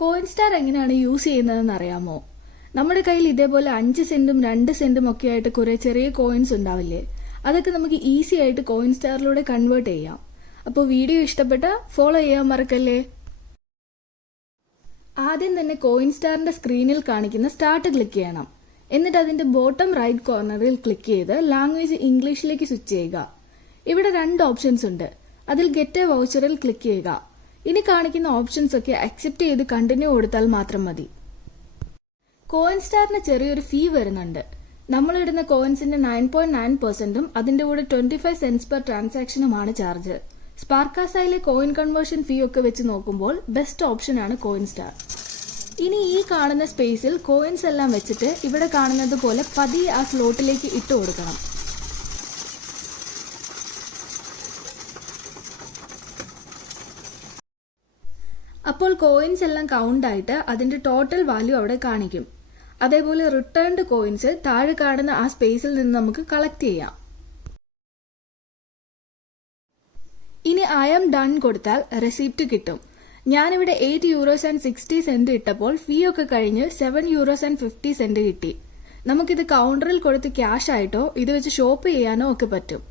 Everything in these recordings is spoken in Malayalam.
കോയിൻസ്റ്റാർ എങ്ങനെയാണ് യൂസ് ചെയ്യുന്നതെന്ന് അറിയാമോ? നമ്മുടെ കയ്യിൽ ഇതേപോലെ 5 സെന്റും 2 സെന്റും ഒക്കെ ആയിട്ട് കുറെ ചെറിയ കോയിൻസ് ഉണ്ടാവില്ലേ? അതൊക്കെ നമുക്ക് ഈസി ആയിട്ട് കോയിൻസ്റ്റാറിലൂടെ കൺവേർട്ട് ചെയ്യാം. അപ്പോൾ വീഡിയോ ഇഷ്ടപ്പെട്ട ഫോളോ ചെയ്യാൻ മറക്കല്ലേ. ആദ്യം തന്നെ കോയിൻസ്റ്റാറിന്റെ സ്ക്രീനിൽ കാണിക്കുന്ന സ്റ്റാർട്ട് ക്ലിക്ക് ചെയ്യണം. എന്നിട്ട് അതിന്റെ ബോട്ടം റൈറ്റ് കോർണറിൽ ക്ലിക്ക് ചെയ്ത് ലാംഗ്വേജ് ഇംഗ്ലീഷിലേക്ക് സ്വിച്ച് ചെയ്യുക. ഇവിടെ 2 ഓപ്ഷൻസ് ഉണ്ട്. അതിൽ ഗെറ്റ് എ വൗച്ചറിൽ ക്ലിക്ക് ചെയ്യുക. ഇനി കാണിക്കുന്ന ഓപ്ഷൻസ് ഒക്കെ അക്സെപ്റ്റ് ചെയ്ത് കണ്ടിന്യൂ കൊടുത്താൽ മാത്രം മതി. കോയിൻസ്റ്റാറിന് ചെറിയൊരു ഫീ വരുന്നുണ്ട്. നമ്മളിടുന്ന കോയിൻസിന്റെ 9.9%ഉം അതിന്റെ കൂടെ 25 സെന്റ്സ് പെർ ട്രാൻസാക്ഷനുമാണ് ചാർജ്. സ്പാർക്കാസയിലെ കോയിൻ കൺവേർഷൻ ഫീ ഒക്കെ വെച്ച് നോക്കുമ്പോൾ ബെസ്റ്റ് ഓപ്ഷനാണ് കോയിൻസ്റ്റാർ. ഇനി ഈ കാണുന്ന സ്പേസിൽ കോയിൻസ് എല്ലാം വെച്ചിട്ട് ഇവിടെ കാണുന്നത് പോലെ പതിയെ ആ സ്ലോട്ടിലേക്ക് ഇട്ട് കൊടുക്കണം. അപ്പോൾ കോയിൻസ് എല്ലാം കൗണ്ട് ആയിട്ട് അതിന്റെ ടോട്ടൽ വാല്യൂ അവിടെ കാണിക്കും. അതേപോലെ റിട്ടേൺഡ് കോയിൻസ് താഴെ കാണുന്ന ആ സ്പേസിൽ നിന്ന് നമുക്ക് കളക്ട് ചെയ്യാം. ഇനി ഐ ആം ഡൺ കൊടുത്താൽ റെസിപ്റ്റ് കിട്ടും. ഞാനിവിടെ €8.60 ഇട്ടപ്പോൾ ഫീ ഒക്കെ കഴിഞ്ഞ് €7.50 കിട്ടി. നമുക്കിത് കൗണ്ടറിൽ കൊടുത്ത് ക്യാഷ് ആയിട്ടോ ഇത് വെച്ച് ഷോപ്പ് ചെയ്യാനോ ഒക്കെ പറ്റും.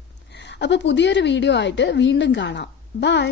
അപ്പോൾ പുതിയൊരു വീഡിയോ ആയിട്ട് വീണ്ടും കാണാം. ബൈ.